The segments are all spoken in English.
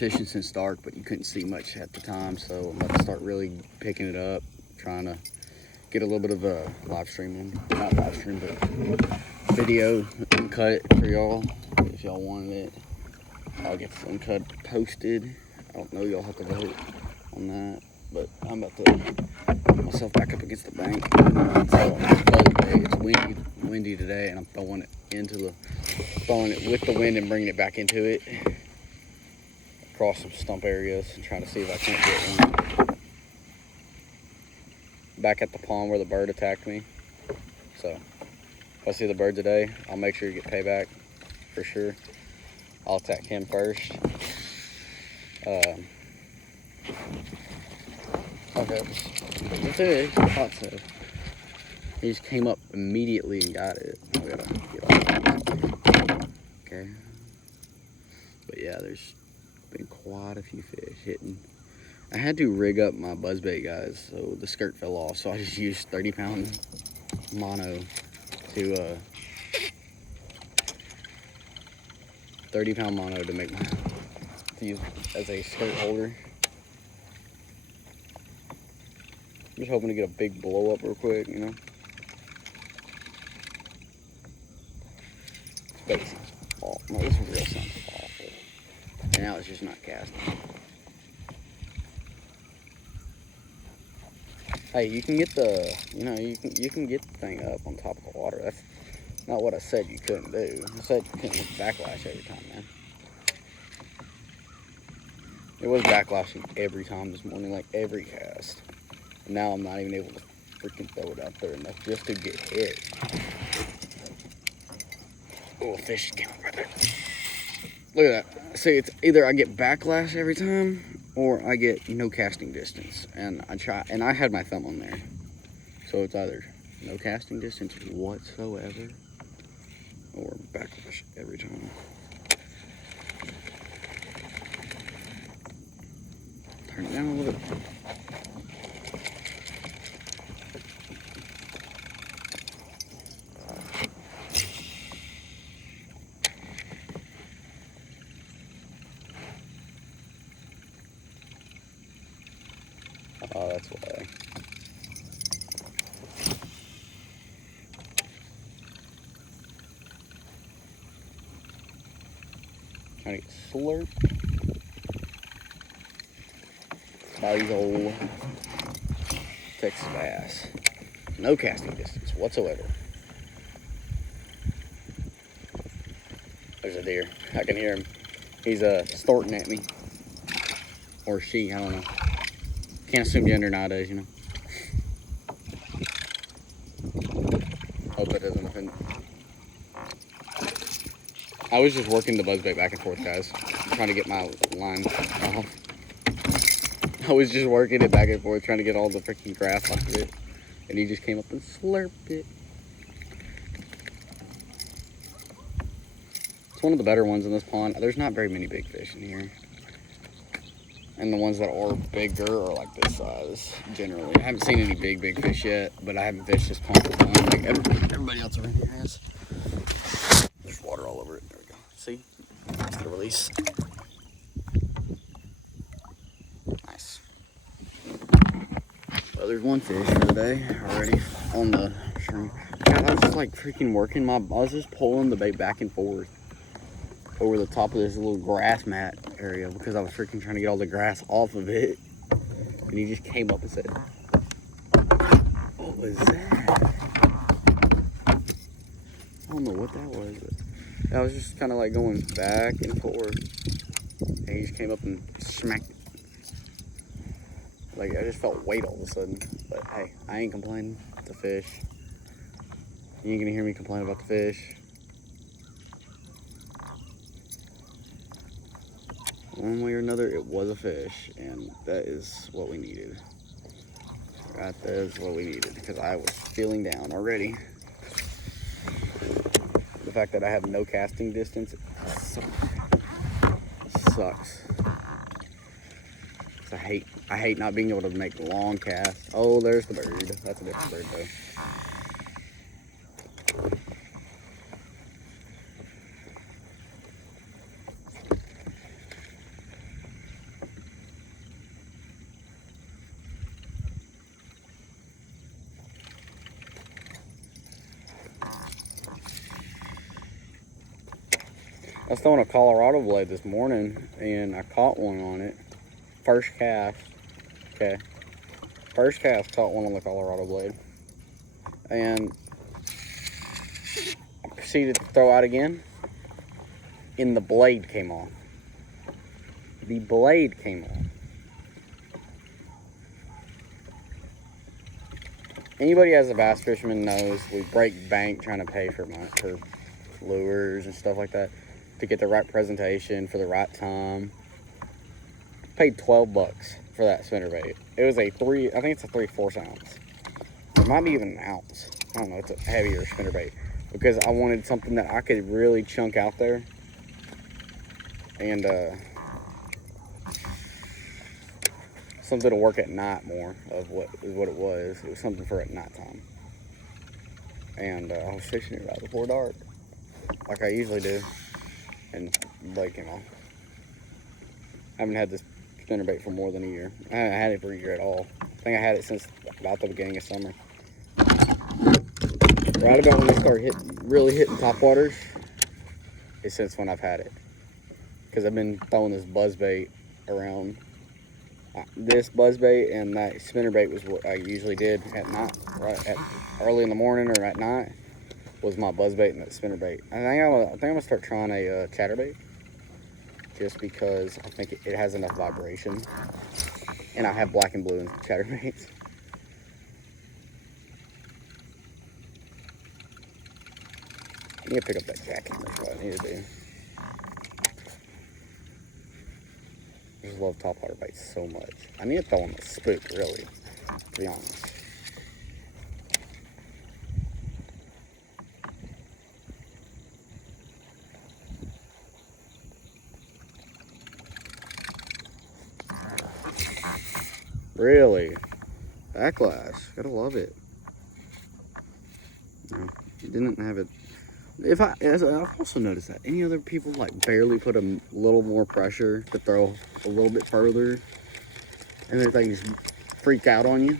fishing since dark, but you couldn't see much at the time, so I'm about to start really picking it up, trying to get a little bit of a live stream in. Not live stream, but video uncut for y'all. If y'all wanted it, I'll get the uncut posted. I don't know, y'all have to vote on that, but I'm about to put myself back up against the bank. So, it's windy today, and I'm throwing it with the wind and bringing it back into it across some stump areas and trying to see if I can't get one back at the pond where the bird attacked me. So if I see the bird today, I'll make sure you get payback for sure. I'll attack him first. Okay, the fish, I thought so. He just came up immediately and got it. I gotta get off. Okay. But yeah, there's been quite a few fish hitting. I had to rig up my buzzbait, guys, so the skirt fell off. So I just used 30-pound mono to 30-pound mono to make to use as a skirt holder. I'm just hoping to get a big blow up real quick, you know. Bait sounds awful. No, this reel sounds awful. And now it's just not casting. Hey, you can get the, you can get the thing up on top of the water. That's not what I said you couldn't do. I said you couldn't backlash every time, man. It was backlashing every time this morning, like every cast. And now I'm not even able to freaking throw it out there enough just to get hit. Oh, a fish came up right there. Look at that. See, it's either I get backlash every time or I get no casting distance. And I had my thumb on there. So it's either no casting distance whatsoever or backlash every time. Turn it down a little bit. Oh, that's why. Trying to get slurped by these old Texas bass. No casting distance whatsoever. There's a deer. I can hear him. He's snorting at me. Or she, I don't know. Can't assume gender nowadays, you know. Hope that doesn't offend. I was just working the buzzbait back and forth, guys. Trying to get my line off. I was just working it back and forth, trying to get all the freaking grass off of it. And he just came up and slurped it. It's one of the better ones in this pond. There's not very many big fish in here. And the ones that are bigger are like this size, generally. I haven't seen any big fish yet, but I haven't fished this pond for long, like everybody else around here has. There's water all over it. There we go. See? That's the release. Nice. Well, there's one fish for the day already on the string. God, I was just like freaking working I was just pulling the bait back and forth over the top of this little grass mat area because I was freaking trying to get all the grass off of it. And he just came up and said, "What was that?" I don't know what that was, but I was just kind of like going back and forth. And he just came up and smacked it. Like, I just felt weight all of a sudden. But hey, I ain't complaining. It's a fish. You ain't gonna hear me complain about the fish. One way or another, it was a fish, and that is what we needed. That is what we needed, because I was feeling down already. The fact that I have no casting distance sucks. I hate not being able to make long casts. Oh, there's the bird. That's a different bird, though. I was throwing a Colorado blade this morning, and I caught one on it. First cast. Okay. First cast, caught one on the Colorado blade. And I proceeded to throw out again, and the blade came off. The blade came off. Anybody as a bass fisherman knows we break bank trying to pay for lures and stuff like that to get the right presentation for the right time. Paid $12 for that spinnerbait. It was I think it's a 3/4 ounce. It might be even an ounce. I don't know, it's a heavier spinnerbait because I wanted something that I could really chunk out there and something to work at night more of what it was. It was something for at nighttime. And I was fishing it right before dark, like I usually do. And the blade came off. I haven't had this spinnerbait for more than a year. I haven't had it for a year at all. I think I had it since about the beginning of summer. Right about when they start really hitting top waters is since when I've had it. Because I've been throwing this buzzbait around. This buzzbait and that spinnerbait was what I usually did at night, early in the morning or at night was my buzzbait and that spinnerbait. I think I'm gonna start trying a chatterbait, just because I think it has enough vibration, and I have black and blue in chatterbaits. I need to pick up that jackhammer. That's what I need to do. I just love top water baits so much. I need to throw on the spook, really, to be honest. Really? Backlash. Gotta love it. No, you didn't have it. I've also noticed that any other people like barely put a little more pressure to throw a little bit further, and then things freak out on you.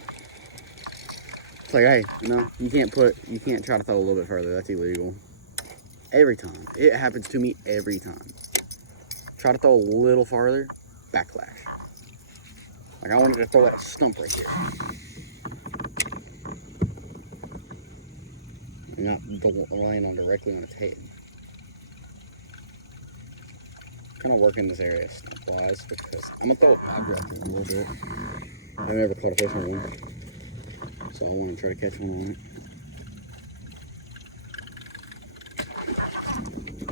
It's like, hey, you can't try to throw a little bit further. That's illegal. Every time. It happens to me every time. Try to throw a little farther, backlash. Like I wanted to throw that stump right here. And not laying on directly on its head. Kind of working this area stump-wise because I'm gonna throw a high drop in a little bit. I've never caught a fish on one, so I want to try to catch one on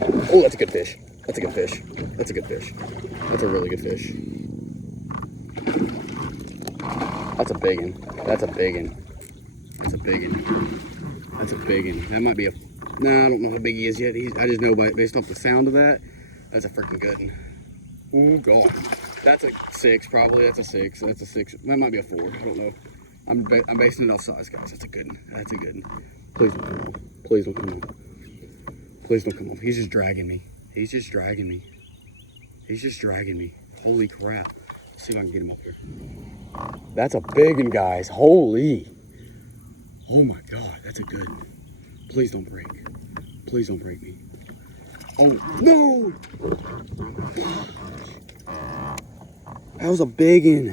it. Oh, that's a good fish. That's a good fish. That's a good fish. That's a really good fish. That's a big one. That's a big one. That's a big one. That's a big one. That might be I don't know how big he is yet. I just know based off the sound of that, that's a freaking good one. Oh, God. That's a 6, probably. That's a 6. That's a 6. That might be a 4. I don't know. I'm basing it off size, guys. That's a good one. That's a good one. Please don't come on. Please don't come on. Please don't come on. He's just dragging me. He's just dragging me. He's just dragging me. Holy crap. Let's see if I can get him up here. That's a big one, guys. Holy. Oh my God, that's a good one. Please don't break. Please don't break me. Oh, no! That was a big one.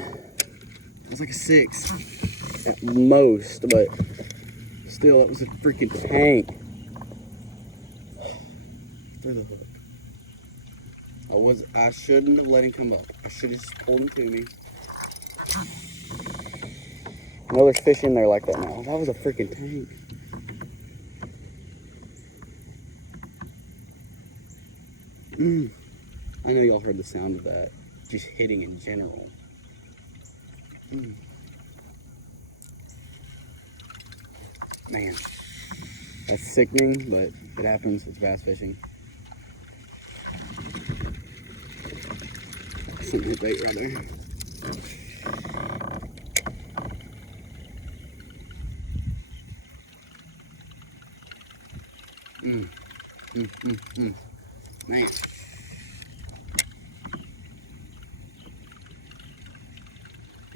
That was like a 6 at most, but still, that was a freaking tank. Through the hook. I shouldn't have let him come up. I should have just pulled him to me. I know there's fish in there like that now. That was a freaking tank. I know y'all heard the sound of that. Just hitting in general. Man. That's sickening, but it happens. It's bass fishing. See the bait right there. Man.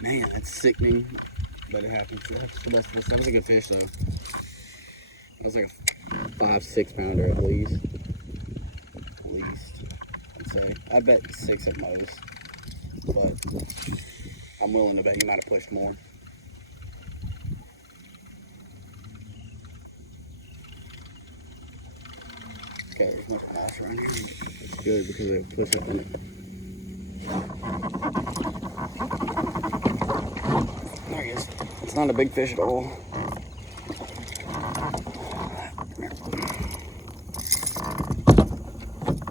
Man, that's sickening, but it happens. That was a good fish, though. That was like a 5-6 pounder at least. At least. say. I bet 6 at most. But I'm willing to bet you might have pushed more. Okay, there's no mouse around here. It's good because they push up on it. There he is. It's not a big fish at all.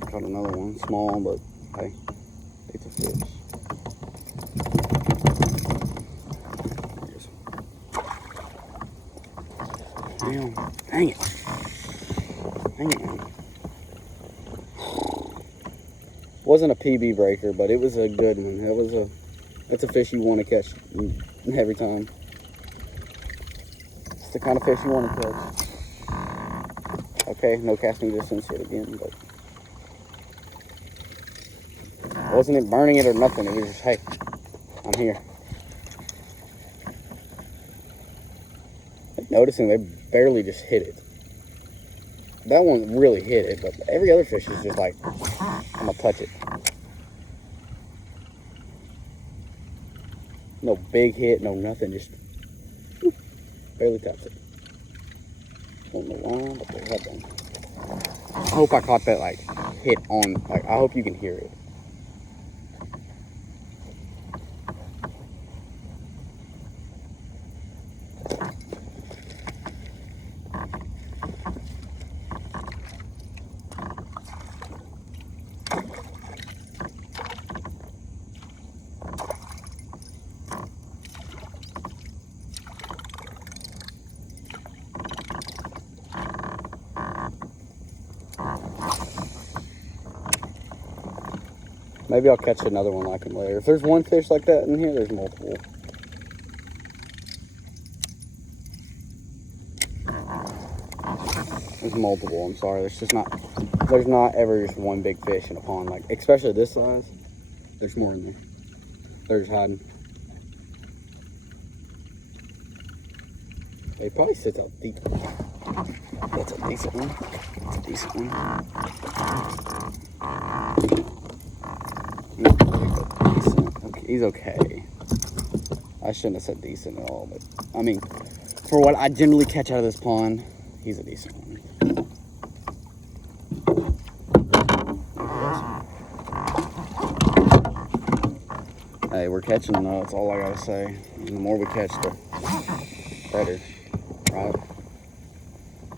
Caught another one, small, but hey, it's a fish. Damn, dang it. Dang it, man. Wasn't a PB breaker, but it was a good one. That's a fish you want to catch every time. It's the kind of fish you want to catch. Okay, no casting distance yet again, but wasn't it burning it or nothing. It was just, hey, I'm here. Noticing they barely just hit it. That one really hit it, but every other fish is just like, I'm gonna touch it. No big hit, no nothing, just whoop, barely touched it. Don't know why, but they have them. I hope I caught that like hit on, like I hope you can hear it. Maybe I'll catch another one like him later. If there's one fish like that in here, there's multiple. There's multiple, I'm sorry. There's not ever just one big fish in a pond, like, especially this size. There's more in there. They're just hiding. He probably sits out deep. That's a decent one. That's a decent one. Okay, he's okay. I shouldn't have said decent at all, but I mean, for what I generally catch out of this pond, he's a decent one. Hey, we're catching them though, that's all I gotta say. And the more we catch, the better, right?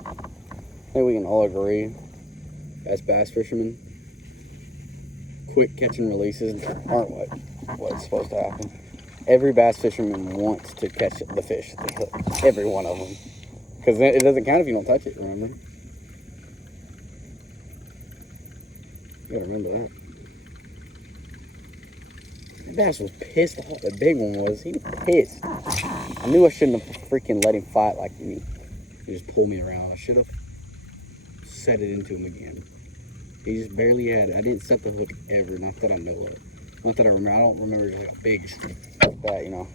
I think we can all agree, as bass fishermen, quick catch and releases aren't what's supposed to happen. Every bass fisherman wants to catch the fish that they hook. Every one of them. Because it doesn't count if you don't touch it, remember? You gotta remember that. That bass was pissed off. The big one was. He was pissed. I knew I shouldn't have freaking let him fight like me. He just pulled me around. I should have set it into him again. He just barely had it. I didn't set the hook ever, not that I know of. Not that I remember. I don't remember like a big streak like that, you know.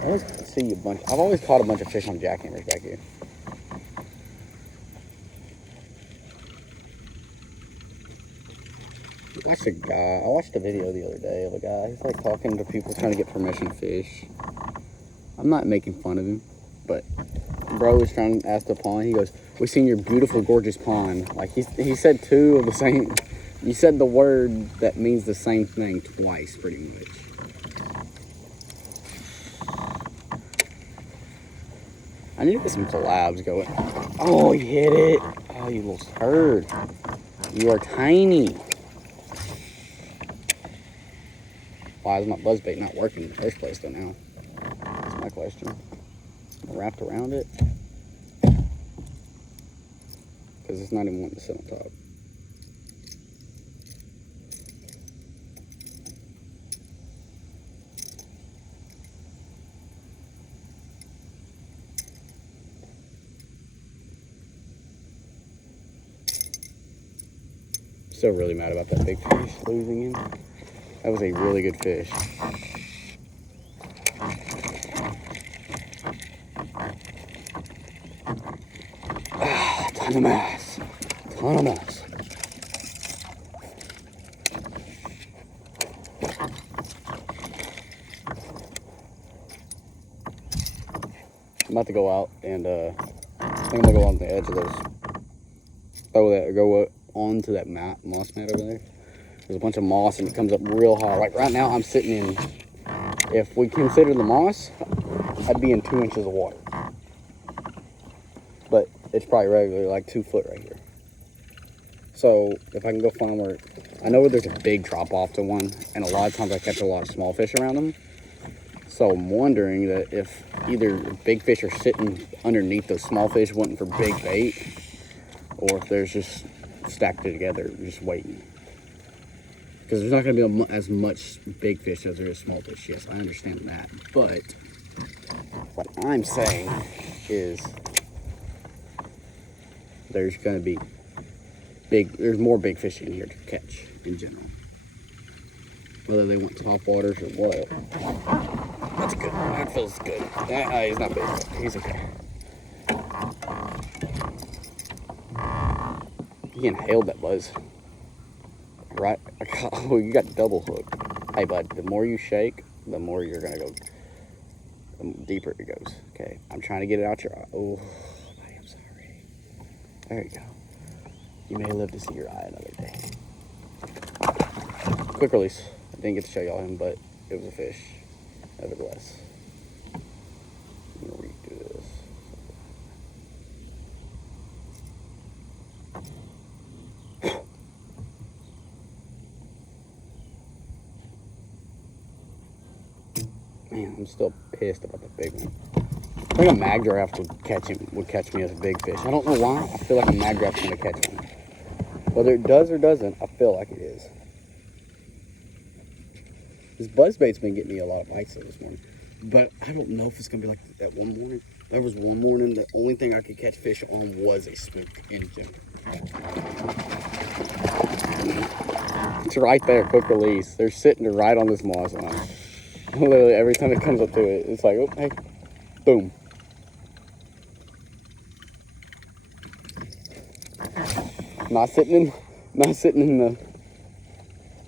I always see a bunch. I've always caught a bunch of fish on jackhammers back here. I watched a video the other day of a guy. He's like talking to people trying to get permission to fish. I'm not making fun of him, but bro was trying to ask the pond. He goes, "We seen your beautiful, gorgeous pond." Like he said two of the same. You said the word that means the same thing twice, pretty much. I need to get some collabs going. Oh, you hit it. Oh, you little turd. You are tiny. Why is my buzzbait not working in the first place though now? That's my question. Wrapped around it? Because it's not even wanting to sit on top. Still really mad about that big fish losing him. That was a really good fish. Ton of mass. Ton of mass. I'm about to go out and I think I'm gonna go on the edge of those. Go onto that moss mat over there. There's a bunch of moss and it comes up real high. Like right now I'm sitting in, if we consider the moss, I'd be in 2 inches of water. But it's probably regularly like 2 foot right here. So if I can go find where, I know where there's a big drop off to one, and a lot of times I catch a lot of small fish around them. So I'm wondering that if either big fish are sitting underneath those small fish waiting for big bait, or if there's just stacked together, just waiting. Because there's not going to be as much big fish as there is small fish. Yes, I understand that. But what I'm saying is there's going to be there's more big fish in here to catch in general. Whether they want top waters or what. That's good. That feels good. He's not big. He's okay. He inhaled that buzz. Right? Oh, you got double hook. Hey, bud, the more you shake, the more you're going to go, the deeper it goes. Okay, I'm trying to get it out your eye. Oh, buddy, I'm sorry. There you go. You may live to see your eye another day. Quick release. I didn't get to show y'all him, but it was a fish, nevertheless. I'm going to redo this. Man, I'm still pissed about the big one. I think a mag giraffe would catch me as a big fish. I don't know why. I feel like a mag giraffe's gonna catch one. Whether it does or doesn't, I feel like it is. This buzzbait's been getting me a lot of bites this morning, but I don't know if it's gonna be like that one morning. There was one morning the only thing I could catch fish on was a spook engine. It's right there, quick release. They're sitting right on this moss line. Literally every time it comes up to it, it's like, oh, hey, boom. Not sitting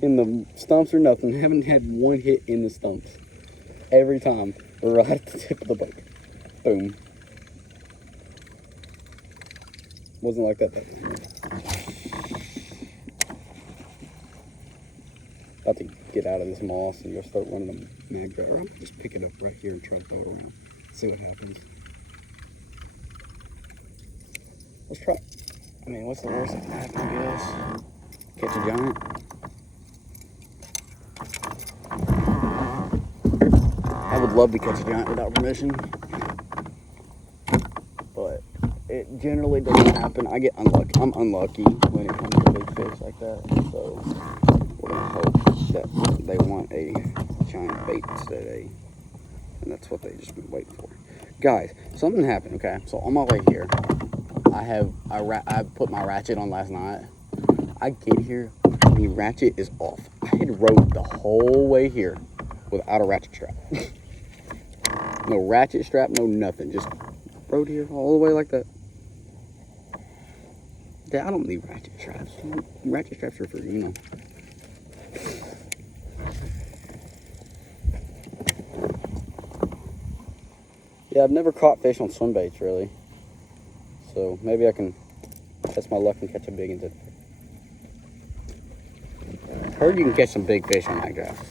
in the stumps or nothing. Haven't had one hit in the stumps. Every time, right at the tip of the boat. Boom. Wasn't like that time. About to get out of this moss and go start running a mag drag. Or I'm just pick it up right here and try to throw it around. See what happens. Let's try. I mean, what's the worst that can happen, I guess? Catch a giant. I would love to catch a giant without permission, but it generally doesn't happen. I get unlucky. I'm unlucky when it comes to big fish like that, so we're gonna hope that they want a giant bait today, and that's what they just been waiting for. Guys, something happened. Okay, so on my way here, I put my ratchet on last night. I get here, the ratchet is off. I had rode the whole way here without a ratchet strap. No ratchet strap, no nothing. Just rode here all the way like that. Yeah, I don't need ratchet straps. Ratchet straps are for, you know. Yeah, I've never caught fish on swim baits, really. So maybe I can test my luck and catch a big one today. Heard you can catch some big fish on mag drafts.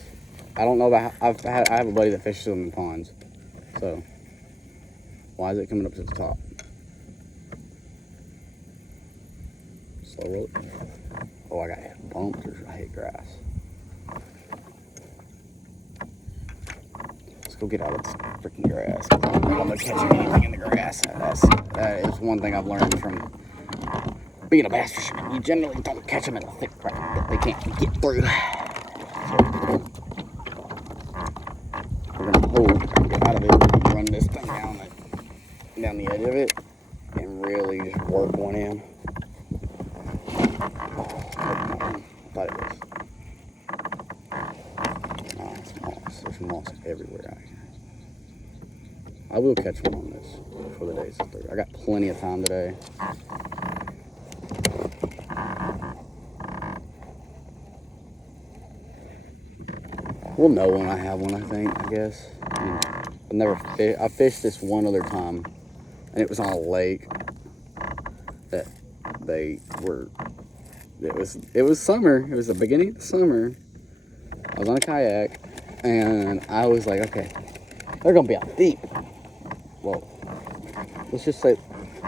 I don't know about. I have a buddy that fishes them in ponds. So why is it coming up to the top? Slow roll it. Oh, I got hit bumped or I hit grass. Let's go get out of this freaking grass. I don't think I'm gonna catch anything in the grass. That is one thing I've learned from being a bass fisherman. You generally don't catch them in a thick crap that they can't get through. We're gonna hold, get out of it, and run this thing down the edge of it, and really just work one in. moss. There's moss everywhere out here. I will catch one on this before the day's through. I got plenty of time today. We'll know when I have one, I think, I guess. I fished this one other time, and it was on a lake that it was summer. It was the beginning of the summer. I was on a kayak, and I was like, okay, they're gonna be out deep. Well, let's just say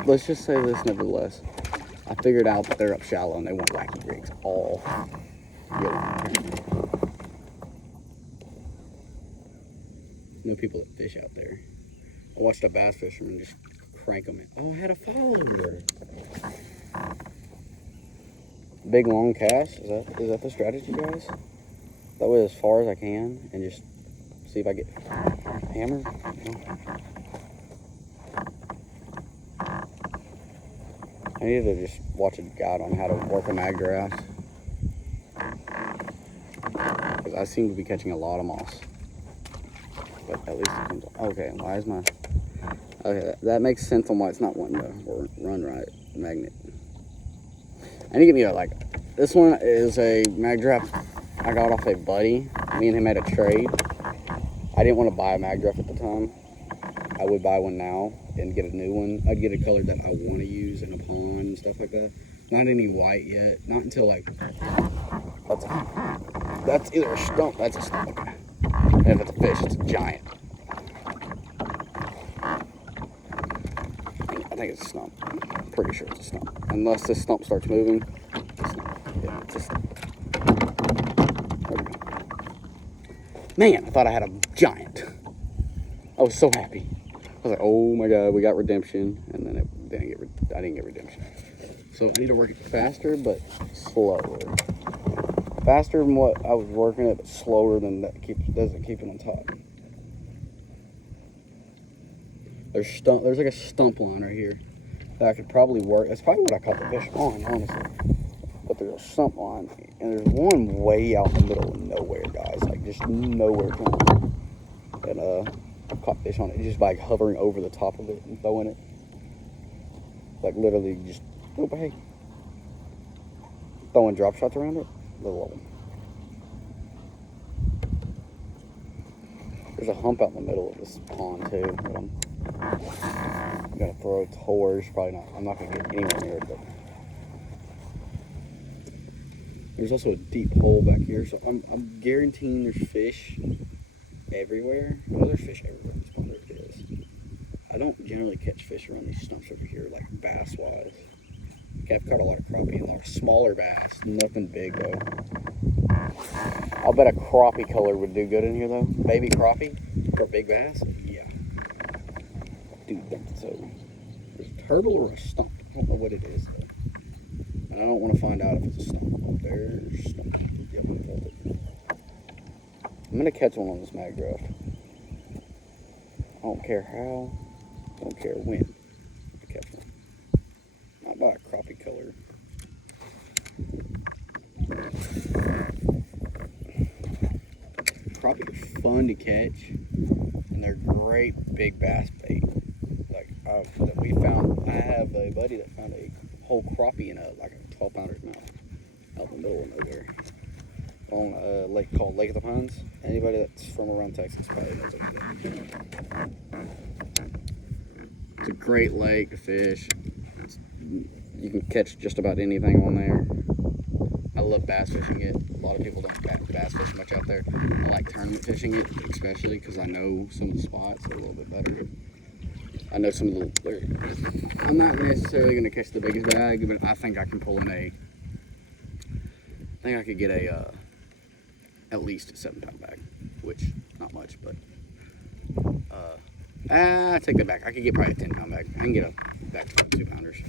this nevertheless. I figured out that they're up shallow and they want wacky rigs all year. No people that fish out there. I watched a bass fisherman just crank them in. Oh, I had a foul over there. Big long cast. Is that the strategy, guys? That way as far as I can and just see if I get hammered. I need to just watch a guide on how to work a mag draft. Because I seem to be catching a lot of moss. But at least it comes. Okay, why is my. Okay, that makes sense on why it's not wanting to run right. Magnet. I need to get me this one is a mag draft I got off a buddy. Me and him had a trade. I didn't want to buy a mag draft at the time. I would buy one now and get a new one. I'd get a color that I want to use in a pond and stuff like that. Not any white yet. Not until that's either a stump. That's a stump. Okay. And if it's a fish, it's a giant. I think it's a stump. I'm pretty sure it's a stump. Unless this stump starts moving. It's a stump. Yeah, it's a stump. There we go. Man, I thought I had a giant. I was so happy. I was like, oh my God, we got redemption. And then I didn't get redemption. So I need to work it faster, but slower. Faster than what I was working it, but slower than that doesn't keep it on top. There's like a stump line right here that I could probably work. That's probably what I caught the fish on, honestly. But there's a stump line, and there's one way out in the middle of nowhere, guys. Like just nowhere. And I've caught fish on it just by hovering over the top of it and throwing it. Like literally just, oh hey, throwing drop shots around it. Little of them. There's a hump out in the middle of this pond too, but I'm gonna throw towards. Probably not. I'm not gonna get anywhere near it, but there's also a deep hole back here, so I'm guaranteeing there's fish everywhere. Well, there's fish everywhere. This pond there is. I don't generally catch fish around these stumps over here, like bass wise. Okay, I've caught a lot of crappie and a lot of smaller bass. Nothing big though. I'll bet a crappie color would do good in here though. Baby crappie for big bass? Yeah. I do think so. There's a turtle or a stump. I don't know what it is though. And I don't want to find out if it's a stump. There's a stump. Yep, I felt it. I'm going to catch one on this mag draft. I don't care how. I don't care when. I catch one. Not by a crappie color. Crappie are fun to catch, and they're great big bass bait. That we found. I have a buddy that found a whole crappie in a 12-pounder's mouth out in the middle of nowhere on a lake called Lake of the Pines. Anybody that's from around Texas probably knows it. It's a great lake to fish. You can catch just about anything on there. I love bass fishing it. A lot of people don't bass fish much out there. I like tournament fishing it, especially because I know some of the spots a little bit better. I know some of the. I'm not necessarily going to catch the biggest bag, but I think I can pull I think I could get at least a 7-pound bag, which not much, but I take that back. I could get probably a 10-pound bag. I can get a bag of 2-pounders.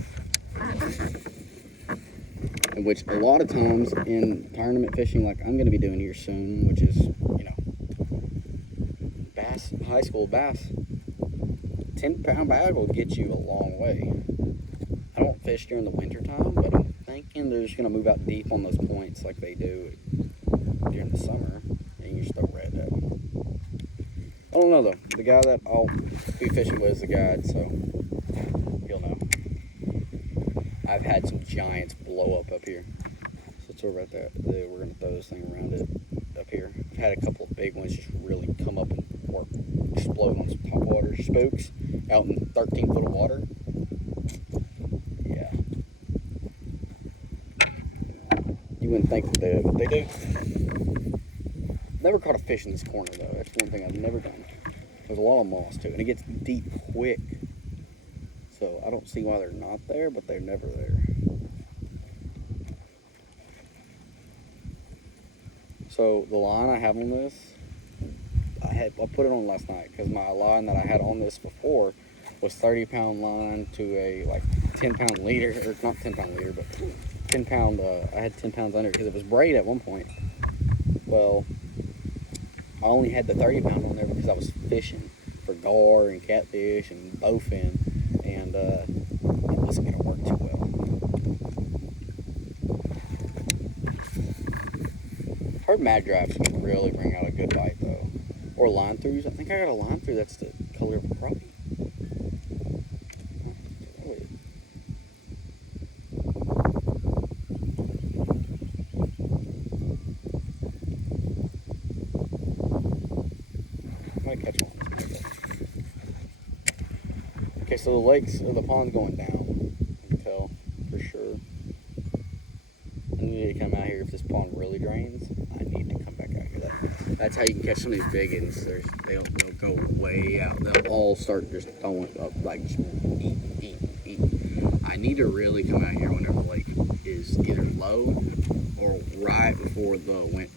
In which a lot of times in tournament fishing, like I'm going to be doing here soon, which is, bass, high school bass, 10-pound bag will get you a long way. I don't fish during the winter time, but I'm thinking they're just going to move out deep on those points like they do during the summer, and you just throw red at them. I don't know though. The guy that I'll be fishing with is the guide, so he'll know. I've had some giants blow up here. So it's over right there. We're gonna throw this thing around it up here. I've had a couple of big ones just really come up and or explode on some top water spooks out in 13-foot of water. Yeah. You wouldn't think that but they do. Never caught a fish in this corner though. That's one thing I've never done. There's a lot of moss too, and it gets deep quick. So I don't see why they're not there, but they're never there. So the line I have on this, I put it on last night because my line that I had on this before was 30-pound line to a like 10-pound leader, or not 10-pound leader, but 10-pound. I had 10 pounds under because it was braid at one point. Well, I only had the 30-pound on there because I was fishing for gar and catfish and bowfin, and it wasn't going to work too well. I heard mad drafts can really bring out a good bite though, or line throughs. I think I got a line through that's the color of a crappie. Catch one. Okay, so the pond's going down. I can tell for sure. I need to come out here if this pond really drains. I need to come back out here. That's how you can catch some of these big ones. They'll go way out. They'll all start just throwing up like just eat. I need to really come out here whenever the lake is either low or right before the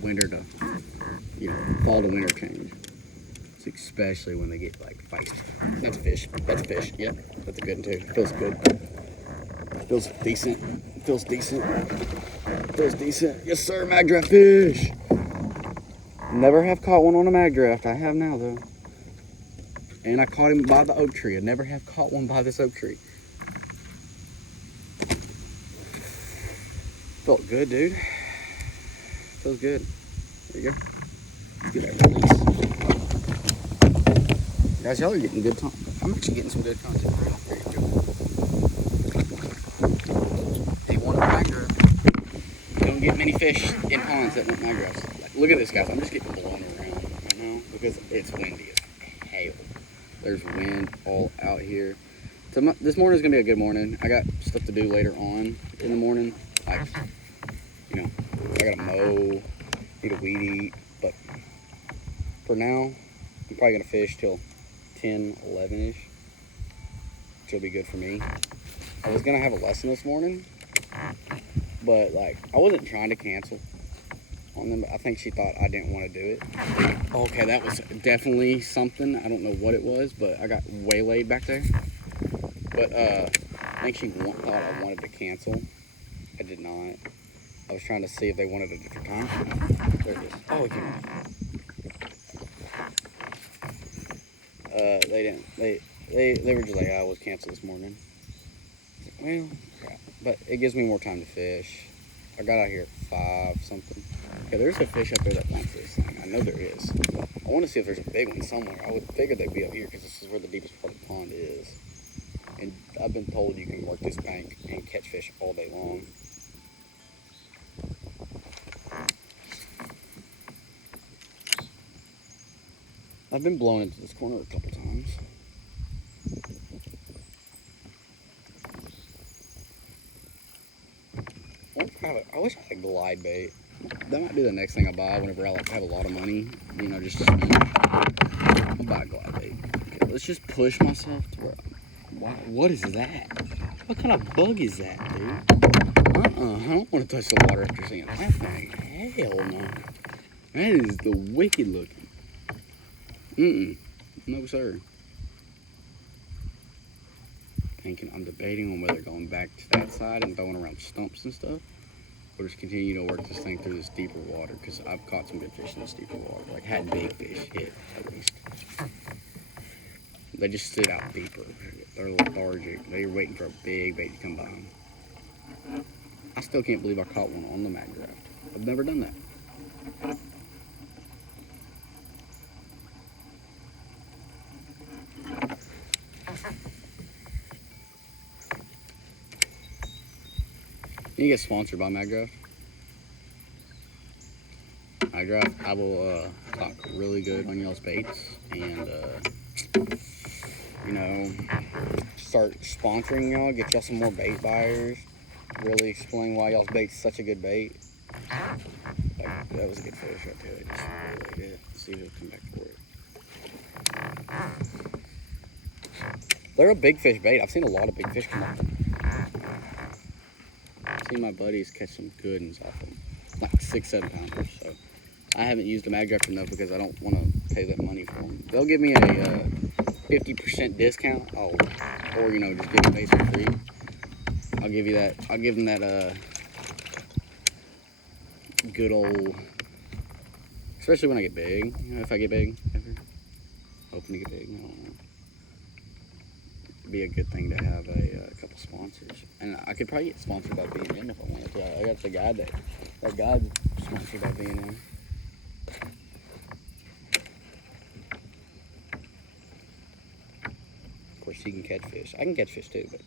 winter to fall to winter change. Especially when they get like feisty. That's a fish. That's a fish. Yep, that's a good one too. Feels good. Feels decent. Feels decent. Feels decent. Yes, sir. Mag draft fish. Never have caught one on a mag draft. I have now though. And I caught him by the oak tree. I never have caught one by this oak tree. Felt good, dude. Feels good. There you go. Get that release. Guys, y'all are getting good time. I'm actually getting some good content. There you go. They want a mag draft. You don't get many fish in ponds that want mag drafts. Like, look at this, guys. I'm just getting blown around right now because it's windy as hell. There's wind all out here. So this morning's gonna be a good morning. I got stuff to do later on in the morning. Like, I gotta mow, need a weed eat. But for now, I'm probably gonna fish till 10, 11-ish, which will be good for me. I was gonna have a lesson this morning, but like I wasn't trying to cancel on them. But I think she thought I didn't want to do it. Okay, that was definitely something. I don't know what it was, but I got waylaid back there. But I think she thought I wanted to cancel. I did not. I was trying to see if they wanted a different time. There it is. Oh, it came out. They didn't. They were just like, I was canceled this morning. Well, crap. But it gives me more time to fish. I got out here at 5 something. Okay, there's a fish up there that wants this thing. I know there is. I want to see if there's a big one somewhere. I would figure they'd be up here because this is where the deepest part of the pond is. And I've been told you can work this bank and catch fish all day long. I've been blown into this corner a couple times. I wish I had a glide bait. That might be the next thing I buy whenever I have a lot of money. Just I'll buy a glide bait. Okay, let's just push myself to where. Wow, what is that? What kind of bug is that, dude? I don't want to touch the water after seeing that thing. Hell no. That is the wicked looking. No sir. I'm debating on whether going back to that side and throwing around stumps and stuff, or just continue to work this thing through this deeper water, because I've caught some good fish in this deeper water. Like, had big fish hit, at least. They just sit out deeper. They're lethargic. They're waiting for a big bait to come by them. I still can't believe I caught one on the mag draft. I've never done that. You get sponsored by Magdraft. Magdraft, I will talk really good on y'all's baits and you know, start sponsoring y'all, get y'all some more bait buyers, really explain why y'all's bait's such a good bait. Like, that was a good fish right there. Just really it. See if he'll come back for it. They're a big fish bait. I've seen a lot of big fish come off them. I've seen my buddies catch some good ones off them, like 6-7 pounders. So I haven't used a Magdraft enough because I don't want to pay that money for them. They'll give me a 50% discount, or you know, just give them baits for free. I'll give you that. I'll give them that good old, especially when I get big. You know, if I get big, ever hoping to get big. I don't know. It'd be a good thing to have a couple sponsors, and I could probably get sponsored by B&N if I wanted to. I got the guy that guy's sponsored by B&N. Of course, he can catch fish. I can catch fish too, but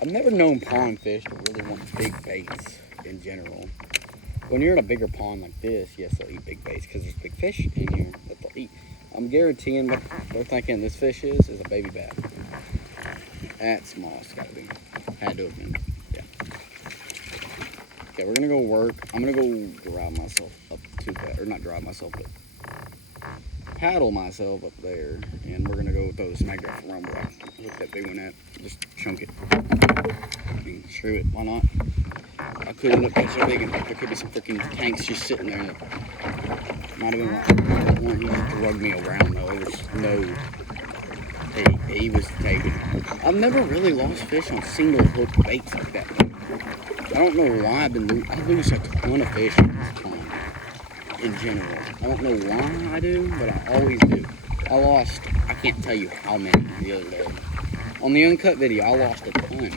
I've never known pond fish to really want big baits in general. When you're in a bigger pond like this, yes, they'll eat big baits because there's big fish in here that they'll eat. I'm guaranteeing what they're thinking this fish is a baby bat. That's small. It's got to be. Had to have been. Yeah. Okay, we're going to go work. I'm going to go drive myself up to that. Or not drive myself, but paddle myself up there. And we're going to go throw this Magdraft rumble. Look that big one at. Just chunk it. I mean, screw it. Why not? I could end up catching a big one. There could be some freaking tanks just sitting there. Might have been one. He just drugged me around though. There was no. He was taking. I've never really lost fish on single hook baits like that. I don't know why I lose a ton of fish in this pond in general. I don't know why I do, but I always do. I lost. I can't tell you how many the other day. On the Uncut video, I lost a ton.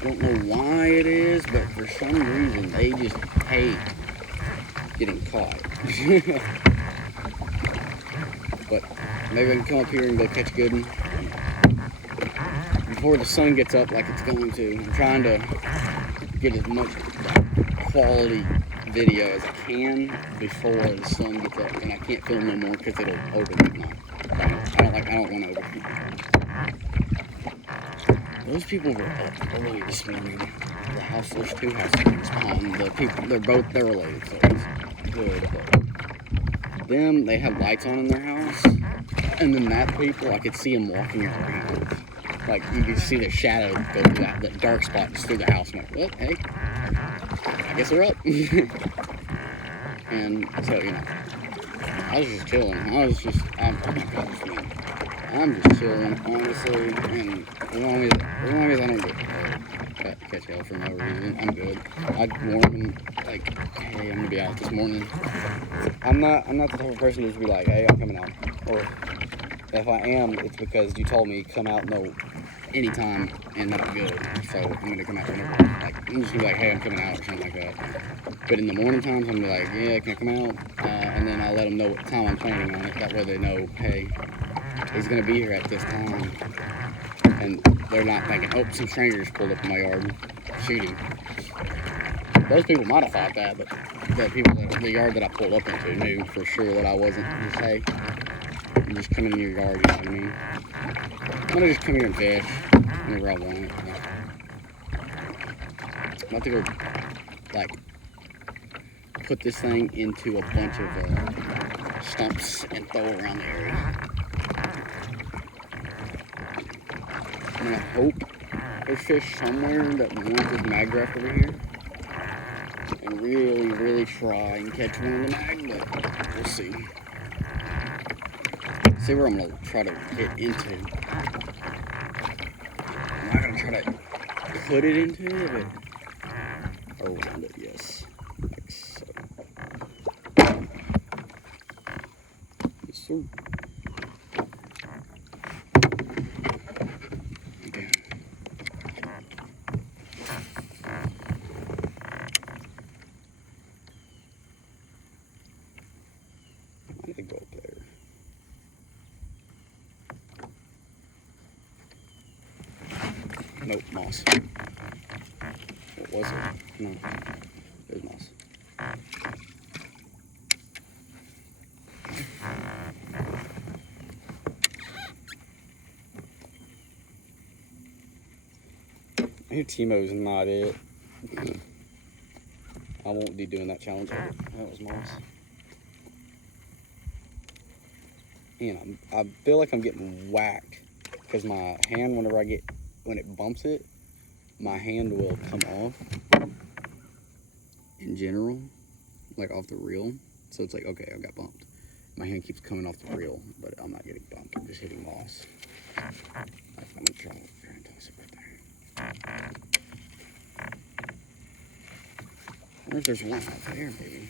I don't know why it is, but for some reason they just hate getting caught. But maybe I can come up here and go catch a good one before the sun gets up like it's going to. I'm trying to get as much quality video as I can before the sun gets up, and I can't film no more because it'll overheat now. I don't want to overheat. Those people were up early this morning. The house, there's 2 houses in this pond. The people, they're related, so it's good. But them, they have lights on in their house, and then that people, I could see them walking around. Like, you could see their shadow go through that dark spot just through the house. I'm like, well, hey, I guess they're up. And so, you know, I was just chilling. I'm just chilling, honestly, and as long as I don't get catch hell for no reason, I'm good. I'd warn them, like, hey, I'm gonna be out this morning. I'm not the type of person to just be like, hey, I'm coming out. Or if I am, it's because you told me come out anytime and that I'm good. So I'm gonna come out whenever. Like, I'm just gonna be like, hey, I'm coming out or something like that. But in the morning times, I'm gonna be like, yeah, can I come out? And then I'll let them know what time I'm planning on it. That way they know, hey, he's gonna be here at this time. And they're not thinking, oh, some strangers pulled up in my yard shooting. Those people might have thought that, but the yard that I pulled up into knew for sure that I wasn't. Just, hey, I'm just coming in your yard, you know what I mean? I'm gonna just come here and fish whenever I want. I'm about to go, like, put this thing into a bunch of stumps and throw around the area. I'm gonna hope there's fish somewhere that want this Magdraft over here, and really, really try and catch one of the mag, but we'll see. See where I'm gonna try to get into. I'm not gonna try to put it into it, but around it, yes. Like so. Yes, sir. Okay. I need to go up there. Nope, moss. What was it? No, it was moss. I hear Timo's not it. I won't be doing that challenge. That was moss. And I feel like I'm getting whacked because my hand, when it bumps it, my hand will come off in general, like off the reel. So it's like, okay, I got bumped. My hand keeps coming off the reel, but I'm not getting bumped. I'm just hitting moss. I'm gonna try and toss it right there. I wonder if there's one out there, maybe.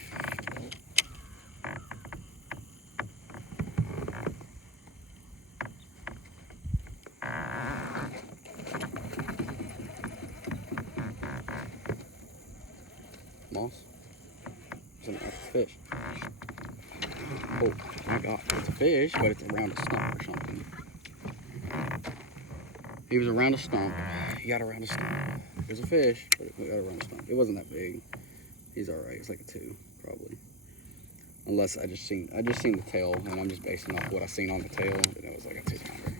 Moss? It's an fish. Oh my god, it's a fish, but it's around a stump or something. He was around a stump. He got around a stump. It was a fish, but it got around a stump. It wasn't that big. He's alright. It's like a 2, probably. Unless I just seen the tail, and I'm just basing off what I seen on the tail, and it was like a 2-pounder.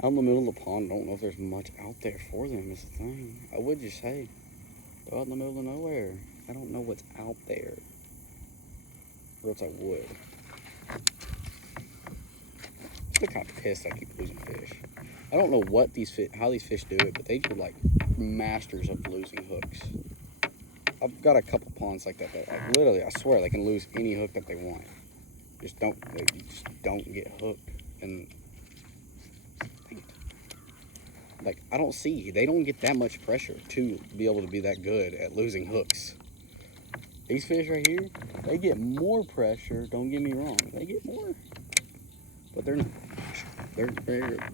Out in the middle of the pond, I don't know if there's much out there for them is the thing. I would just say, go out in the middle of nowhere. I don't know what's out there. Or else I would. I'm still kind of pissed I keep losing fish. I don't know what how these fish do it, but they are like masters of losing hooks. I've got a couple ponds like that like, literally, I swear, they can lose any hook that they want. They just don't get hooked. And like, I don't see, they don't get that much pressure to be able to be that good at losing hooks. These fish right here, they get more pressure, don't get me wrong. They get more, but they're not.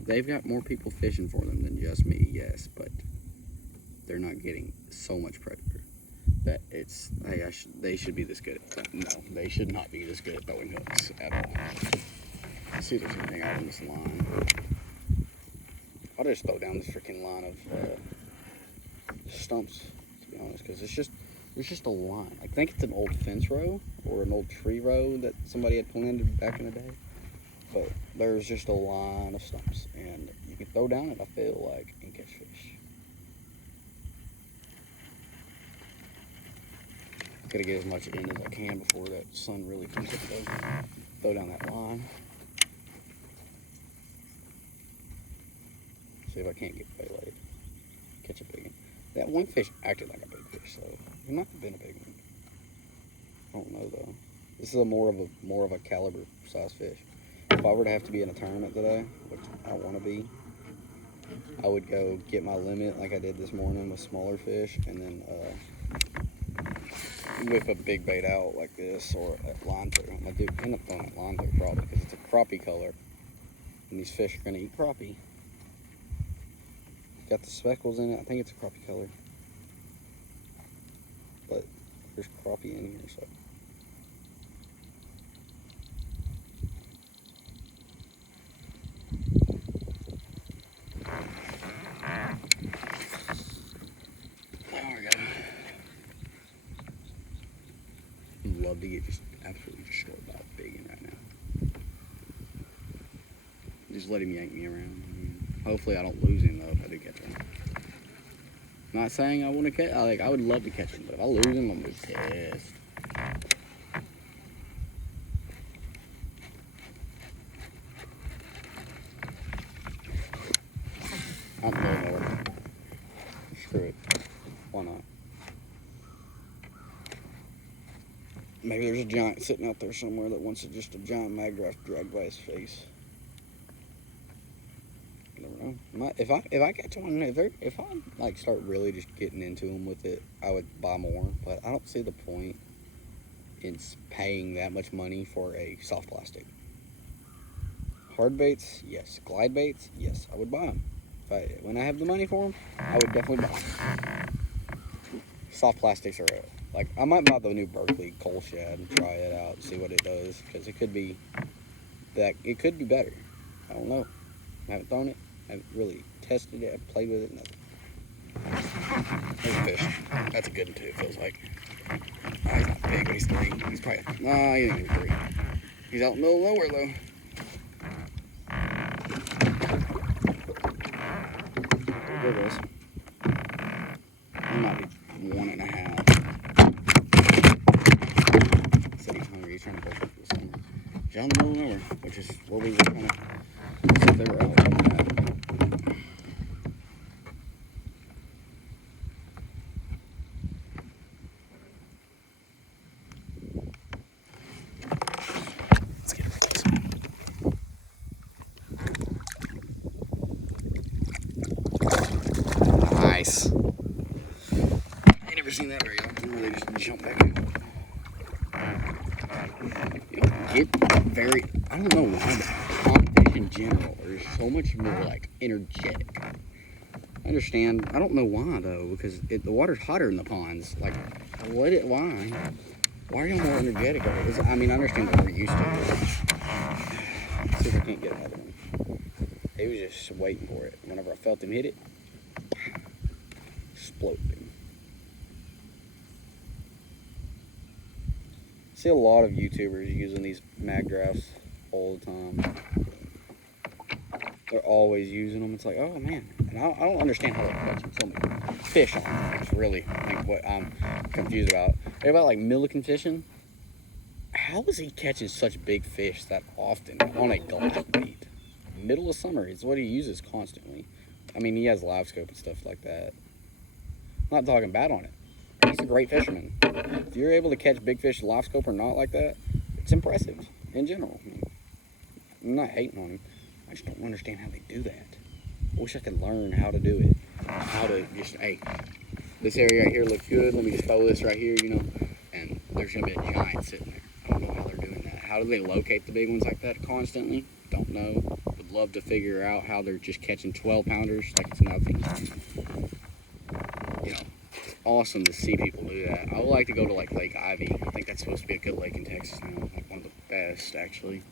They've got more people fishing for them than just me, yes, but they're not getting so much pressure that it's, hey, they should be this good at, no, they should not be this good at throwing hooks at all. Let's see if there's anything out on this line. I'll just throw down this freaking line of stumps, to be honest, because it's just a line. I think it's an old fence row or an old tree row that somebody had planted back in the day. But there's just a line of stumps, and you can throw down it, I feel like, and catch fish. Gotta get as much in as I can before that sun really comes up to throw down that line. See if I can't get waylaid. Catch a big one. That one fish acted like a big fish, so it might have been a big one. I don't know though. This is more of a caliber size fish. If I were to have to be in a tournament today, which I want to be, I would go get my limit like I did this morning with smaller fish, and then whip a big bait out like this or a line through. I do end up throwing that line through probably because it's a crappie color, and these fish are going to eat crappie. Got the speckles in it. I think it's a crappie color, but there's crappie in here, so. Love to get just absolutely destroyed by a big one right now. Just let him yank me around. Hopefully I don't lose him though if I do catch him. Not saying I want to catch. I would love to catch him, but if I lose him, I'm gonna be pissed. I'm going nowhere. Screw it. Why not? Maybe there's a giant sitting out there somewhere that wants just a giant mag dragged by his face. I never know. If I catch one, if I like start really just getting into them with it, I would buy more. But I don't see the point in paying that much money for a soft plastic. Hard baits, yes. Glide baits, yes. I would buy them. When I have the money for them, I would definitely buy them. Soft plastics are like, I might buy the new Berkeley coal shed and try it out, see what it does, because it could be better. I don't know. I haven't thrown it. I haven't really tested it. I've played with it. Nothing. There's a fish. That's a good one too. It feels like. He's not big, but he's 3. He's probably. Nah, he ain't even 3. He's out in the middle of nowhere though. There it goes. He might be 1.5. Said he's hungry. He's trying to go for the summer. He's out in the middle of nowhere, which is where we were trying to see if they were out like that. Let's get it close. Nice. I ain't never seen that very often where they just jump back in. You don't get very, I don't know why, but pond fish in general are so much more like energetic. I understand, I don't know why though, because the water's hotter in the ponds. Like, why? Why are you more energetic? I mean, I understand that we're used to it. Let's see if I can't get another one. He was just waiting for it. Whenever I felt him hit it, exploded him. I see a lot of YouTubers using these mag drafts all the time. They're always using them. It's like, oh man. And I don't understand how they're catching so many fish on them. It's really like what I'm confused about. They're about like milliken fishing. How is he catching such big fish that often on a glass bait? Middle of summer is what he uses constantly. I mean, he has live scope and stuff like that. I'm not talking bad on it. He's a great fisherman. If you're able to catch big fish live scope or not like that, it's impressive in general. I mean, I'm not hating on him. I just don't understand how they do that. I wish I could learn how to do it. How to just, hey, this area right here looks good. Let me just throw this right here, you know. And there's going to be a giant sitting there. I don't know how they're doing that. How do they locate the big ones like that constantly? Don't know. Would love to figure out how they're just catching 12-pounders like it's nothing. You know, it's awesome to see people do that. I would like to go to like Lake Ivy. I think that's supposed to be a good lake in Texas now. Like one of the best, actually.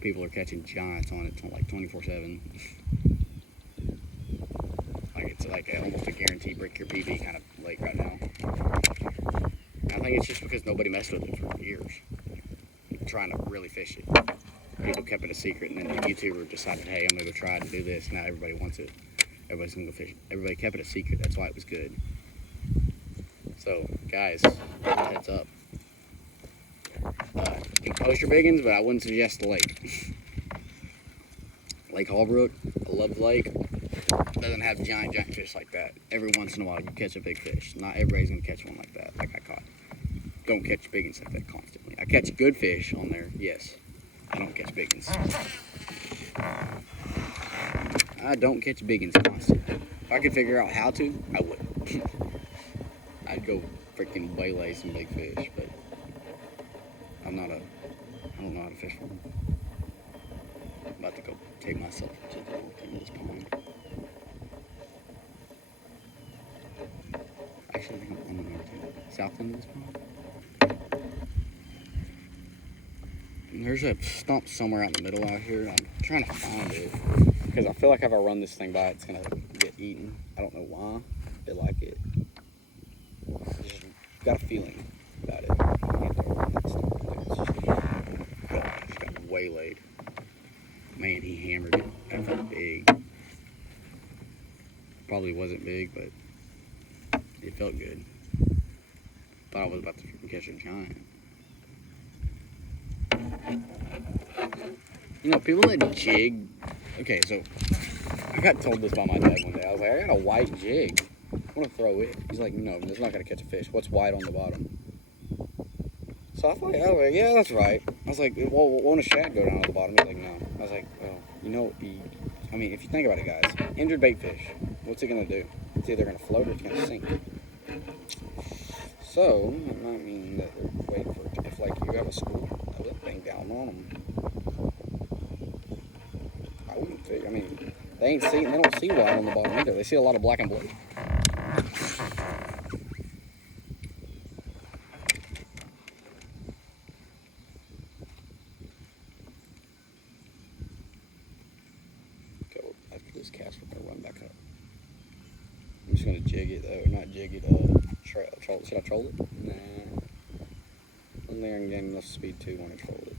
People are catching giants on it like 24/7. Like it's like almost a guaranteed break your PB kind of lake right now. I think it's just because nobody messed with it for years, trying to really fish it. People kept it a secret, and then the YouTuber decided, hey, I'm gonna go try it and do this. Now everybody wants it. Everybody's gonna go fish it. Everybody kept it a secret. That's why it was good. So, guys, heads up. You can post your biggins, but I wouldn't suggest the lake. Lake Hallbrook, I love the lake. Doesn't have giant fish like that. Every once in a while, you catch a big fish. Not everybody's gonna catch one like that, like I caught. Don't catch biggins like that constantly. I catch good fish on there, yes. I don't catch biggins. I don't catch biggins constantly. If I could figure out how to, I would. I'd go freaking waylay some big fish, but I don't know how to fish for them. I'm about to go take myself to the north end of this pond. Actually, I think I'm on the north end. South end of this pond. And there's a stump somewhere out in the middle out here. I'm trying to find it because I feel like if I run this thing by, it's gonna get eaten. I don't know why. I feel like it. I just got a feeling about it. Just got waylaid. Man, he hammered it. That felt big. Probably wasn't big, but it felt good. Thought I was about to freaking catch a giant. You know, people that jig. Okay, so I got told this by my dad one day. I was like, I got a white jig. I want to throw it. He's like, no, it's not going to catch a fish. What's white on the bottom? So I thought, yeah, that's right. I was like, well, won't a shad go down on the bottom? He's like, no. I was like, well, you know, I mean, if you think about it, guys, injured bait fish, what's it going to do? It's either going to float or it's going to sink. So, it might mean that they're waiting for it. If, like, you have a school, throw that thing down on them. I wouldn't figure, I mean, They don't see white on the bottom either. They see a lot of black and blue. After this cast, we're gonna run back up. I'm just gonna jig it though, not jig it. Should I troll it? Nah. I'm there and gain enough speed too when I troll it.